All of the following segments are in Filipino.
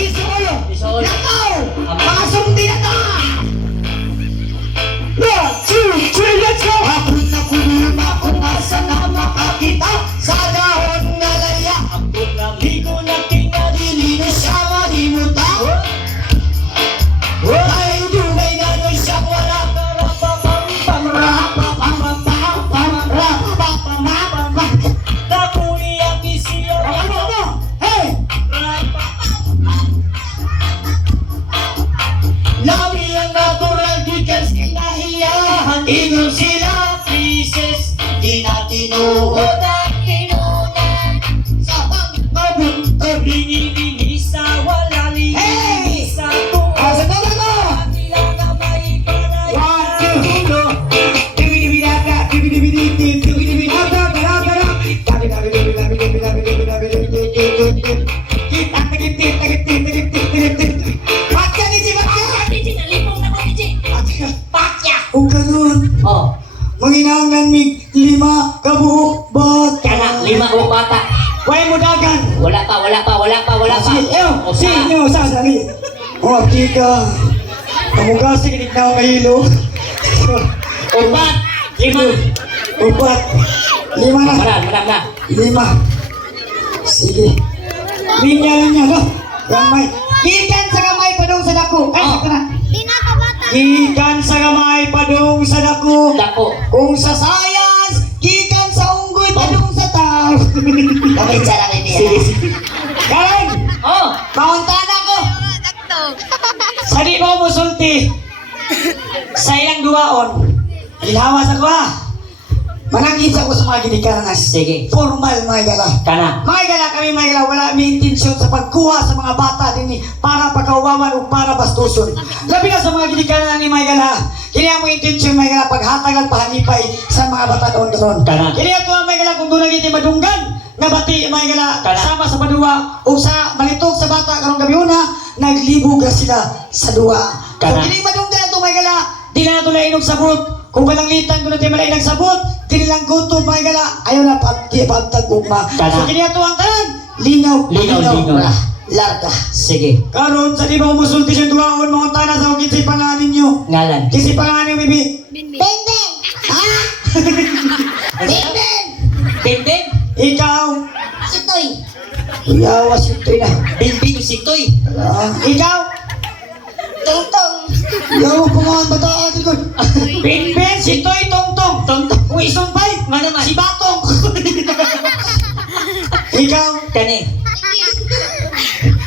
Isulo. Isulo. Nakaw. Mga sumdi na ta. 1, 2, 3, let's go! Hapon na kulma kung asa na makakita sa dahon na laya. Ako na ligo na tinadili na siya malimuta. Ay dunay na doon siya wala nakuwi ang isiyo. Hey! Lami ang natural gikas kinahiyahan. Ingon sila princess, di na tinuod at tinunan. Sa pagpabuntag, Binibini sa wala, hey! sa tuwa. Sa baba mo! Kanila na may panay. 1, 2, 3. Dibidibidata, dibidibiditi, dibidibidata, barabara. Patya ni si Patya! Diji, nalipong na ko, Diji. Pakya. Kung ganun, Oh, manginangan mig 5 kabuok bata. kana, 5 ko bata. Way mo dagan. Wala pa. Sige, O, sige sa- nyo, sasali. O, tika. Kamugasi kinig na ako mahilo. Upat. 5. 4, 5 na. Manam na. 5. Sige. Linya, no? Gamay. Gikan sa gamay padung sa dako. Ay, Oh. sakto na. Di na ka bata. Gikan sa gamay padung sa dako. Dako. Kung sa science, gikan sa unggoy padung sa tao. Kapit sa lang ini. Sige. Karen, Oh, pauntana ko. Dakto. Sa di mo musulti. Sa ilang duwaon. Ilawas ako ha. Manangis ako sa mga ginikanas. sige. Formal mga gala. Kana. Mga gala kami mga gala, wala may intensyon sa pagkuha sa mga bata din para pagkawawan o para bastuson. Labi na sa mga ginikanan ni mga gala. Kaya mo intensyon mga gala paghatag at pahanipay sa mga bata doon. Kana. Kaya ito mga gala kung doon naging madunggan nga bati mga gala Kana. sama sa paduwa o sa malitok sa bata karong gabi una naglibog na sila sa duwa. Kana. Kung kini madunggan ito mga gala, di na ito lainog sabot. Kung kalangitan ko na tayo malay nagsabot, di lang gutom mga gala, ayaw na pagtagugma. Kana. So kini ito ang tanan, linaw. Linaw. Larga. Sige. Karon sa di ba umusulti siyang duwaon mga tanan sa ukit sa panganin nyo. Ngalan. Kasi panganin bibi. Beng-beng. Ha? Bing-bing! Bingbing. Ikaw. Sitoy. Iyawas ito na. Bingbing sitoy. Ikaw. Tungtong. Yaw pangalan bataan ko. Bing-bing, si Toy Tongtong. Tongtong. Uy, sumpay. Nga naman. Si Batong. Ikaw. Kani.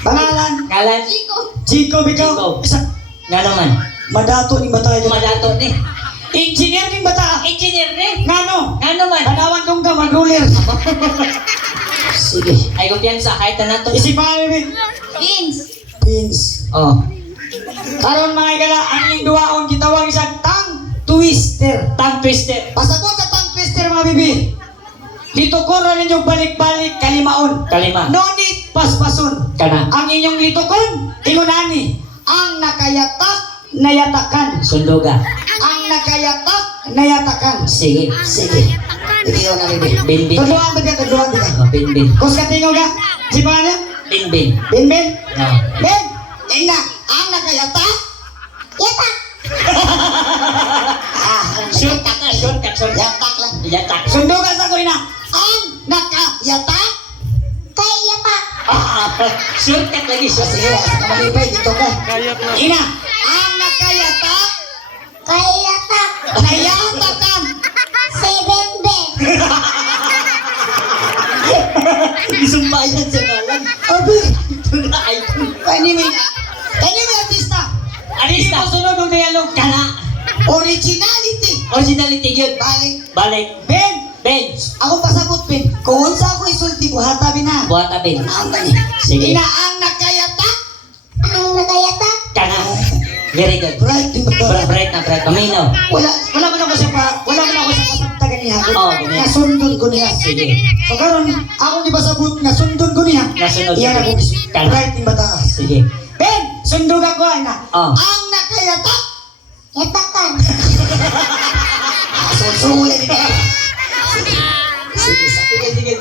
Pangalan. Ngalan. Chico. Chico, ikaw. Chico. Isa. Nga naman. Madato ni bata ito. Madato ni. Engineer ni bata. Engineer ni. Ngano? Nga naman. Panawan kong ka, mag-ruler. Sige. Ay kumpiyansa kahit na nato. Isipan mo, Beans. Pins. Oh. Karon mga gala, ang inyong duwaon gitawag isang tang twister. Tongue twister. Pasakot sa tang twister mga bibi. Dito ko rin ninyong balik-balik kalimaon. Kalima. No need paspason. Kana. Ang inyong litukon, ingunani. Ang nakayatak, nayatakan. Sunduga. Ang nakayatak, nayatakan. Sige. Sige. Itiyo na bibi. Bingbing. Tudluan ba ka? Tudluan ba ka? Oh, bingbing. Kung sa tingog ka, si pangalan? Bingbing. Ben Ben? Oh. Ben! Ina, ang nakayatak? Yatak. Shortcut na. Shortcut. Yatak lang. Yatak. Sundugan sa ko ina. Ang nakayatak? Kay yapak. Shortcut lagi. Sige, Shortcut. kamalipay dito ka. Ina, ang nakayatak? Kay yatak. Nayatakan. Si Beng-beng. Isumbayan sa ngalan. Abi, Ay. kanimi artista. Arista. Hindi mo sunod ng dialog. Kana. Originality. Originality yun. Balik. Balik. Ben, Ben. ako pasabot Ben. Kung unsa ako isulti ko, hatabi na. Buhat na Ben. Ang gani. Sige. Ina, ang nakayatak? Ang nakayatak. Kana. Very good. Right, di ba? Bright na bright. Paminaw. Wala man ako sa pasabtagan niya. Oo, ganyan. Nasundon ko niya. Sige. So karon, ako di ba sabot nga sundon ko niya. Nasunod. Iyan ako. Kana. Right, di ba ta? Sige. Ben, sundog ako ay na. Oh. Ang nakayatak? Yatakan. Susulan nito. Sige, sige. Sige, sige.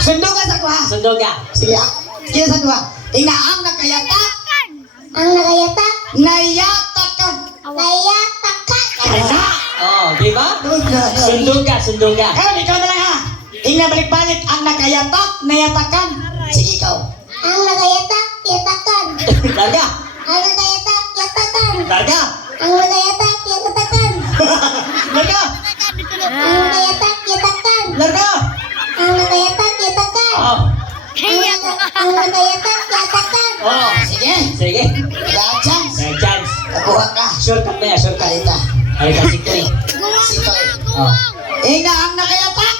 Sundugan sa ko ha. Sundoga. Sige, kaya sa duha. Inaang nakayatak. Ang nakayatak. Nayatakan. Nayatakan. Ano? Oh, di ba? Sunduga, sunduga. Karon, ikaw na lang ha. Tingnan balik-balik ang nakayatak, nayatakan. Sige ikaw. Ang nakayatak. Yatakan. Larga, Ang nakayatak. Yatakan. larga, Ang nakayatak. Yatakan. larga, Ang nakayatak. Yatakan. larga. Ang nakayatak. Yatakan. Oh, Ang nakayatak. Yatakan. oh. Sige. Sige. Wala kang chance. May chance. Nakuha ka. Shortcut na yan, shortcut. Kalita. Halika, siktoy. Sitoy. Oh. Inaang nakayatak,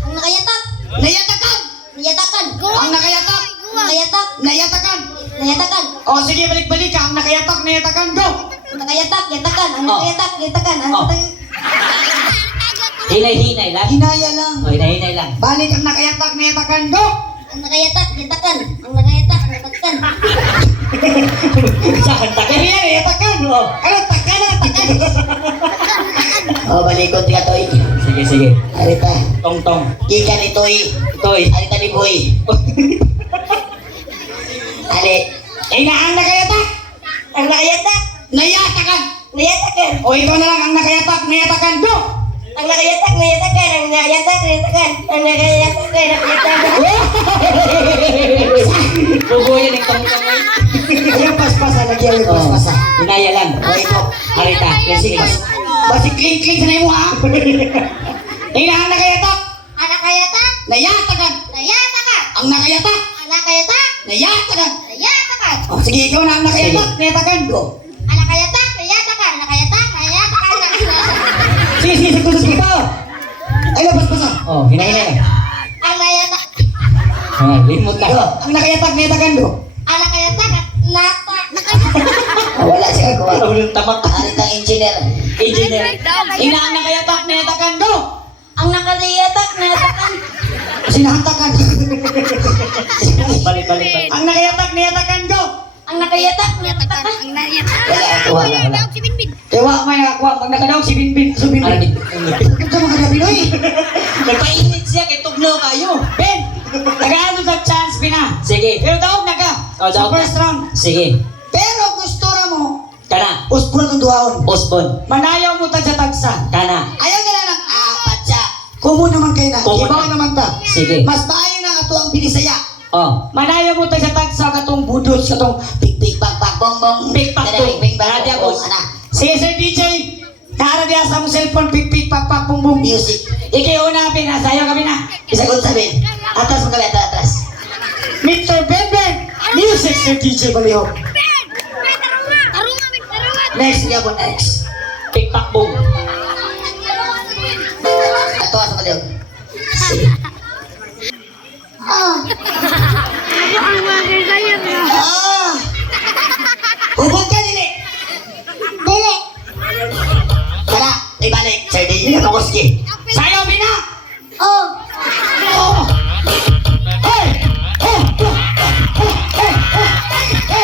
Ang nakayatak. nayatakan. Yatakan. Ang nakayatak, Nakayatak. nayatakan. Nayatakan. O sige, balik-balik ka. Ang nakayatak, nayatakan. Go. Ang nakayatak. Yatakan. Ang Oh. nakayatak. Yatakan. Ang Oh. nakayatak. Hinay-hinay lang. Hinaya lang. Oh, hinay-hinay lang. Balik ang nakayatak, nayatakan. Go. Ang nakayatak. Yatakan. Ang nakayatak. Yatakan. Saan Kaya takin? yan, nayatakan. Oh. Ano, takan na, takan. O, balikot ka, Toy. Sige, sige. Arita. Tong-tong. Kika ni Toy. Toy. Arita ni Boy. Ali. Inaang nakayatak, Ang nakayatak. nayatakan. Nayatakan. O, ikaw na lang ang nakayatak, nayatakan. Go. Ang nakayatak. Nayatakan. Ang nakayatak. Nayatakan. Ang nakayatak. Nayatakan. Bubuyan yung tong-tong. Ayun, paspasa. Lagyan yung Oh. paspasa. Hinaya lang. O, ikaw. Harita. Sige. Basi clean-clean sa na mo, ha? Inaang nakayatak, Ang nakayatak. nayatakan. Nayatakan. Ang nakayatak, Ang nakayatak. nayatakan. Nayatakan. O, sige, ikaw na ang nakayatak, nayatakan. Go. Ang nakayatak. Nayatakan. Nakayatak. Nayatakan. Sige, sige, sige, sige pa. Ay, paspasa. Oh, hinay-hinay lang. Ang nayatak. Ah, limot Go. na. Ang nakayatak, nayatakan. Go. Ang nakayatak. Nata. O, wala siya. Go. Ano yung tamak? Aritang engineer. Engineer. Inaang nakayatak, nayatakan. Go. Ang nakayatak. Nayatakan. Sinahatakan. Balik-balik. Ang nakayatak, nayatakan. Go. Ang nakayatak. Nayatakan. Ang nayatak. Wala, wala. Kaya wala may nakakuha. Pag nakadaog, si Binbin. So, Ano Binbin. Ito sa mga gabi, oy. Nagpainit siya kay tugnaw kayo. Ben, nag-ano sa chance, Bina. Sige. Pero daog na ka. Oh, Sa daog na. first round. Sige. Pero gusto na mo, Kana. uspon kong duhaon. Osbon. Manayaw mo tagsa-tagsa. Kana. Ayaw nila ng apat siya. Kumo naman kayo na. Kumo Ibaw na. naman ta. Sige. Mas maayo na ato ang binisaya. Oh. Manayaw mo tagsa-tagsa katong budol katong pik-pik pak-pak bong-bong. Pik-pak Bing bing bang Radia, bong boss. ana. Sige, Sir DJ. Naara diya sa mong cellphone pik-pik pak-pak bong-bong music. Ikiuna Bin, sayo kami na. Isagot sa Bin. Atas mo kami, atras. Mr. Ben. Music, Sir DJ Balihog. Next, niya po next. Pikpak boom. Ato sa Balihog. Ah! Hubog ka, Dili! Dili. Tara, ibalik. Sir DJ na Pakuski. Sayo, Bina! Oh. Oh! Hey! Hey! Hey! Hey!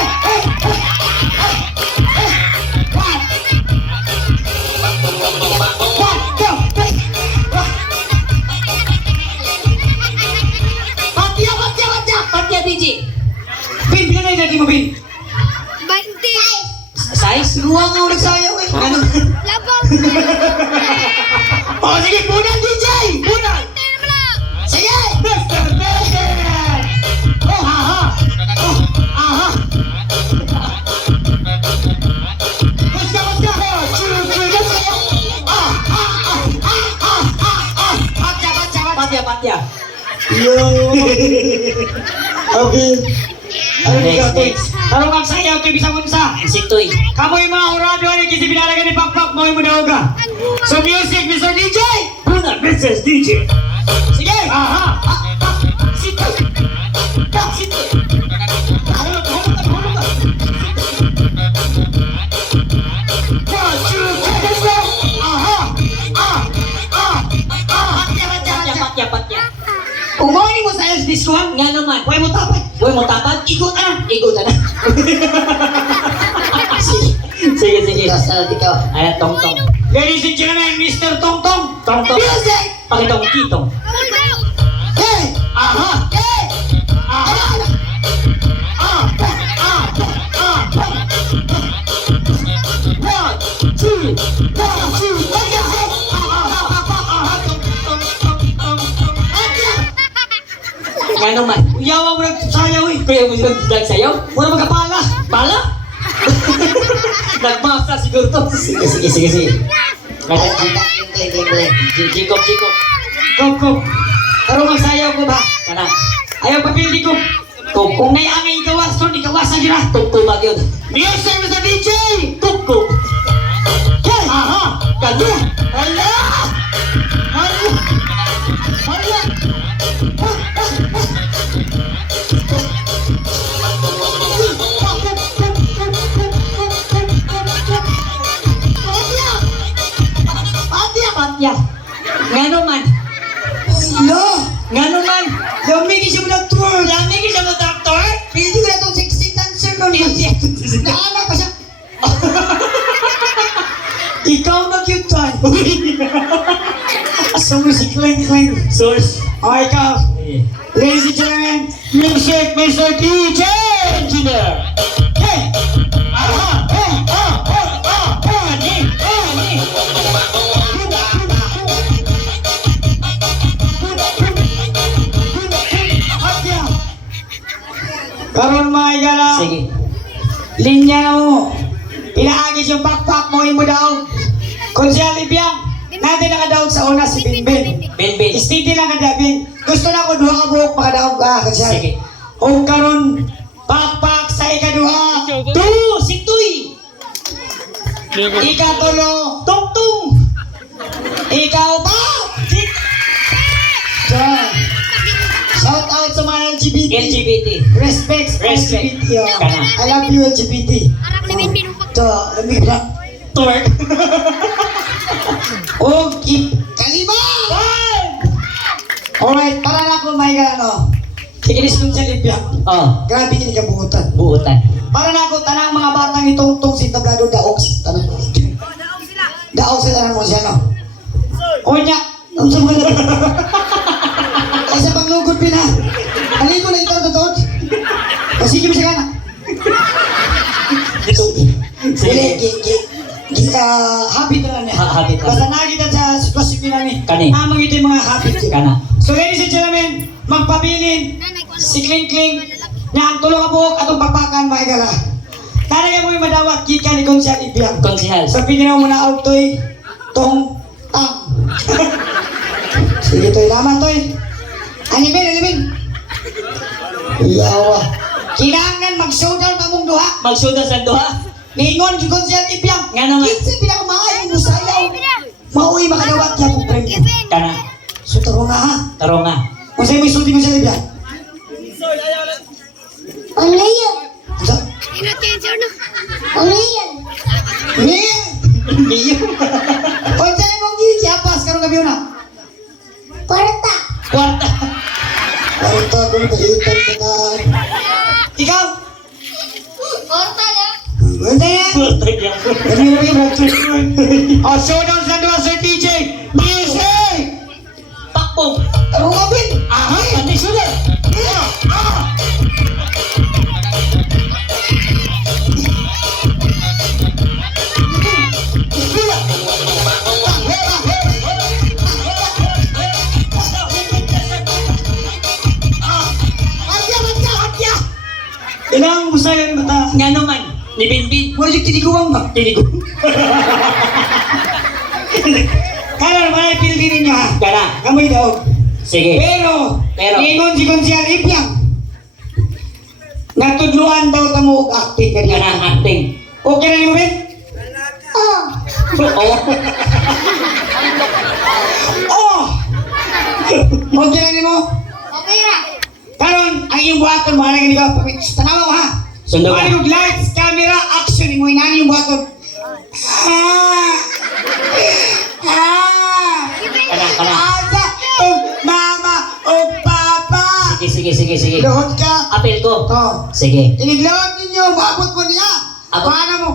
Patya, DJ. Bin, bilang na mo, Bin. 20. Size? Luwang nga nagsayaw eh. Ano? Labang. O, sige, punang DJ! Punang! Sige! Mr. Bennett! Oh, ha, ha! Oh, aha! Basta! Ah, ah, ah, ah, ah, ah, ah! Patya, patya, patya! Patya. Yo! Okay. Next. Tarong ang sayaw kay bisang unsa. Sitoy. Kamoy mga urado ni kisi binalaga ni Pakpak mo mo daw ka. So music, Mr. DJ. Puna, Mrs. DJ. Sige. Aha. Sito. Sito. Hulog ka. Aha. Patya. Umani mo sa SD Swan. Nga naman. Huwag mo tapat. Huwag mo tapat. Ikot na. Igutan na. Sige. Kasal di ka. Ayan, tong-tong. Ladies and gentlemen, Mr. Tongtong. Tong-tong. Music. Pakitong-kitong. Hey. Aha. Hey. Aha. Ah. Nga naman. Uyawa mo nagsayaw eh. Kuya mo nagsayaw? Wala magkapala. Pala? Nagmasa siguro to. Sige. Jacob. Kung. Karong magsayaw ko ba? Kana. Ayaw papili ko. Kung naiangay gawas, so di gawasan nyo na. Tugtubag yun. Music Mr. DJ! Tugtub. Hey! Aha! Kanya! Hala! Hala! Patya. Nga naman. Hala! Nga naman. Lamigin siya mo ng tour! Lamig siya mo, doctor? Pili ko na itong sexy dancer nun. Naana pa siya. Ikaw na cute tayo. Sabi si Clang. Source. O ikaw. Ladies and gentlemen, music Mr. DJ Engineer. Hey! Aha! Hey! Karon mga igala, Sige. linya mo. Pinaagis yung backpack mo, mo daw. Kung siya libiyang, natin nakadaog sa una si Binbin. Ben. Istiti lang ka Bin. Gusto na ko duha ka buhok makadaog ka kasi. Sige. O karon backpack sa ikaduha. Si Tuy. Ikatulo. Tungtung. Ikaw ba? Shout out sa mga LGBT. LGBT. Respect Respect. LGBT. Oh. Kana. I love you LGBT. Ito, lamig na. Torque. O, kalima! Alright, para na ako may ano. Ikinis kong sa Libya. Oh. Grabe kini kabuutan. Buutan. Para na ako, tanang mga batang itong si tablado daog. Daog sila mo siya, no? O niya, ang sa mga ay sa panglugod pina. Aligo na ito, totoo. O sige mo siya ka na. Sige. Habit na niya. Habit na. Basta nakita sa sitwasyon nila ni. Kani. Amang ito yung mga habit. Kana. So ladies and gentlemen, magpabilin si Kling na ang tulong ka buhok atong pagpakan mga igala. Talaga mo yung madawat kika ni Gonzal Ibiang. Konsihal. So pininaw mo na to'y tong tang. Sige to'y laman to'y. Animin. Yawa. Kailangan mag-showdown pa mong duha. Magsuda sa duha. Ningon si Gonzal Ibiang. Nga naman. Kinsa pinakamaayong musayaw. Mauwi makadawat niya kong premyo. Kana. So taro nga ha. Taro nga. Kung sa'yo may sulti mo sa Ibiang. Ano yun? Sa? Ano yun? Niya! Iyo. Kung sa'yo mong giyapas karong gabi na. Kwarta. Kwarta. Karita ko na kahitan ka na. Ikaw! Kwarta na? Banda yan! Kwarta yan. Kami na rin O, showdown sa dua, Sir DJ! Music! Pakpong. Tarong abin! Aha. Pati suda. Ilang musayan mata. Nga naman. Ni Binbin. Wala yung tiniguang ba? Tinigo. Kaya naman ay pilitin ninyo ha. Kana. Kamoy daw. Sige. Pero, Pero. ningon si Gonzal Ibiang. Natudluan daw tamo og acting Kana kanina. ang acting. Okay na mo Ben? Oh. Oo. Oh! Okay na mo? Okay na. Karon ang iyong buhaton mo alay ganito. Tanawa mo ha. Sundo ka. Ano lights, camera, action mo inani yung buhaton. Kana. Asa og mama og papa. Sige. Lohod ka. Apel ko. Oh. Sige. Iniglawag ninyo, maabot mo niya. Abot. Paano mo?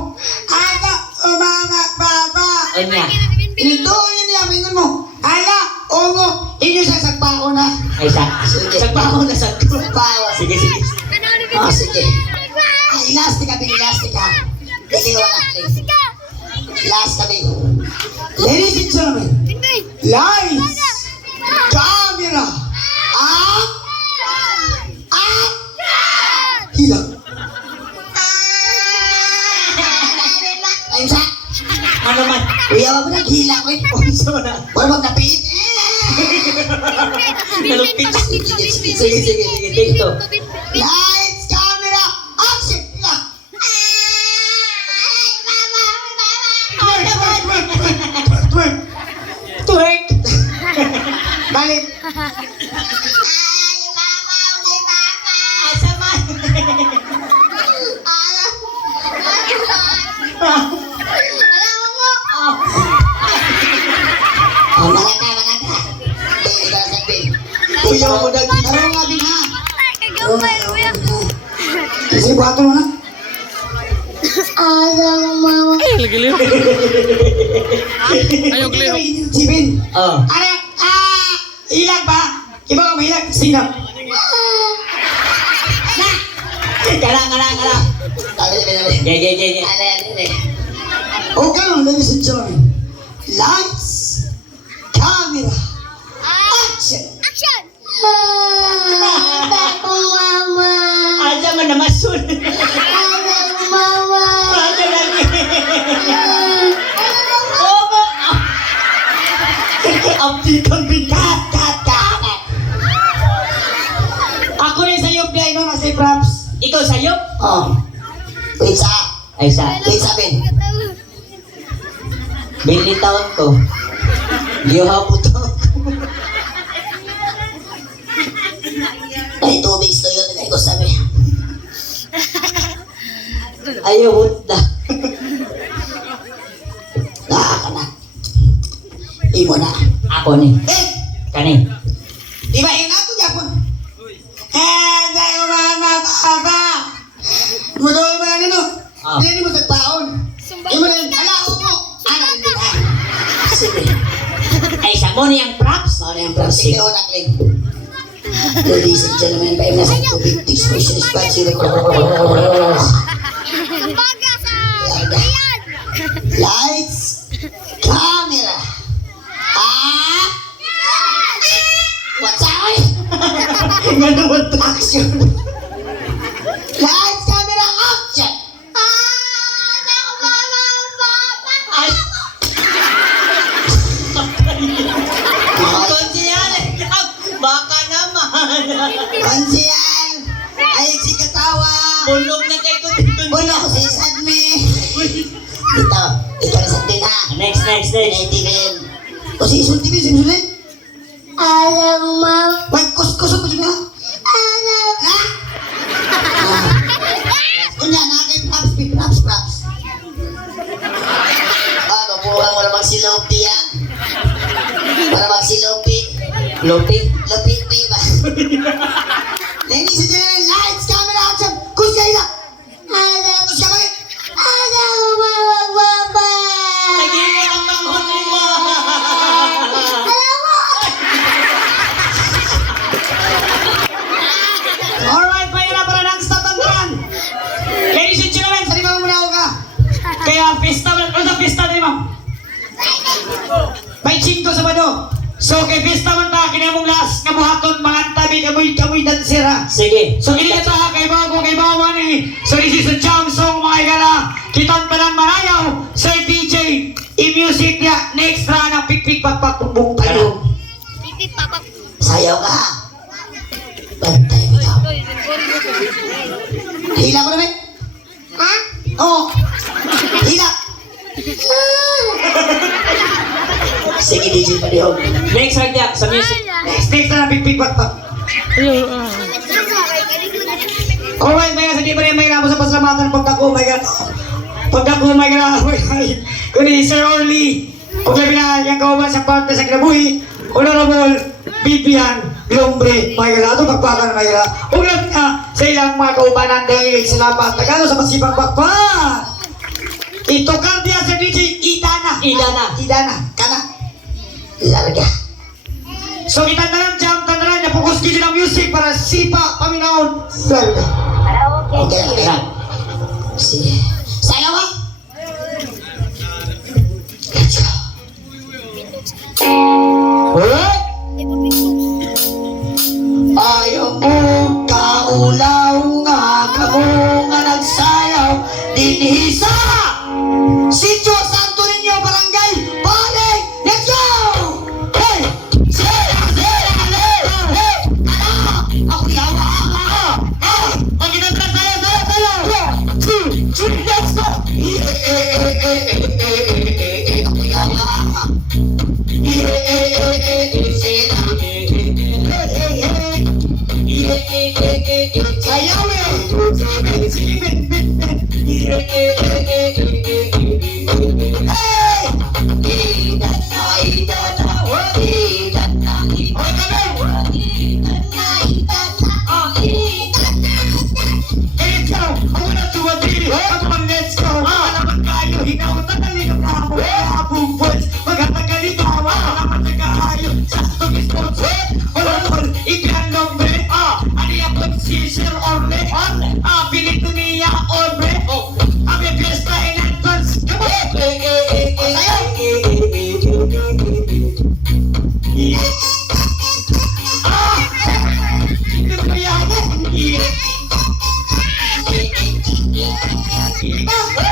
Asa og mama papa. Anya. Inidoon niya, mingon mo. Ala, ongo, inyo sa sagpao na. Ay sa. Sagpaho na sa. Sagpao. Sige. Oh, sige. Ay, elastic ka. Sige, wala. Last kami. Ladies and gentlemen, lights, camera, Hilang. Ayun sa. Ano man? Kuya, wag mo naghila ko eh. Unsa man na? Wala mong napiit. Nalupit. Sige. Dito. Lights, camera, action! Hila. Twerk. Twerk. Balik. Asa man? Oh, malaka. Kuya mo naghila. Ano nga din ha? Kasi buhato mo na. Ayaw kliho. Sipin. Oh. Ano? Ilag ba? Iba ka mahilag? Sino? Kala. Gay. Okay lang, ladies and gentlemen. Lights, camera, action! Aja man na masun. Aja lagi. Oh, ba? Abdi kang bigat. Ako rin sa'yo, Bia, ino na si Props. Ikaw sayop? Oh. Pizza. Ay sa. Pizza, Ben. Bili taon ko. Liha po to. Ay, tubig to yun. Nagay ko sabi. Ayaw hutda. Ka na. Imo na. Ako ni. Eh! Kani. Di ba yun ako, Japon? Dahil mga bata. Mudoy mo na nino. Ah. Hindi mo sa taon. Imo na yung alao mo. Ano hindi na? Sige. Ay sa mo niyang props. Ano yung Props? Sige, o nakling. Ladies and gentlemen, pa na sa tubig. This question is bad. Lights, camera. What's up? Ganun to. Action. Lights, camera, action. Ay. Konsiyan. Baka naman. Pansiyan. Ay, si katawa. Bulog na kay Tutun. Ulo, si Sadme. Ito, ikaw sa din ha. Next. Naitikin. O si Isulti bin, sinulit. Wag, kusok mo siya ha. Kunya, nakin props. Kapuhan mo na magsilopi ha. Para magsilopi. Lopi. Lopi ba? Ladies and gentlemen, lights, camera, action. Kusya ila. Kusya ba? Nagiging ang panghon mo. Alright, pahira para ng statandaran. Ladies and gentlemen, sa lima mo muna ako ka. Kaya pista din ma'am. May 5 Sabado. So kay pista man ta kinamong last nga buhaton mga tabi kamoy dancer ha. Sige. So kini ta kay bago man ni. So this is a jam song mga igala. Kitang tanan manayaw Sir DJ i-music niya next ra na pikpik pagpakbong tayo. Sayaw ka. Bantay mo daw. Hila ko naman. Ha? Oo. Hila. Sige, DJ Padihog. Next right there, sa music. Next na pikpik pagpak. Alright, mga sa di pa rin may nabos sa pasalamatan pagdako, my God. Pagdako, my God. Kuni Sir Orly. Kung labi na yung kauban sa parte sa kinabuhi, Honorable Bibian Glombre, my God. Ito pagpakan, my God. Kung labi na sa ilang mga kaubanan dahil salamat. Tagalo sa masipang pagpak. Ito kardiya sa DJ Idana. Kana. Larga. So kita na lang jam tandaran na fokus kita ng music para sipa paminaon. Larga. Okay. Sige. Sayaw ha. Let's go. Alright. Ayaw mo kaulaw nga ka amo nga nagsayaw dinhi sa Sitio Santo Niño, Barangay Bale. Let's go! Hey! Sera, hey! Ako yawa Pag inatras tayo! 1, 2, 3, let's go! Ako yawa Sayaw eh! Sige, Hey! Oh,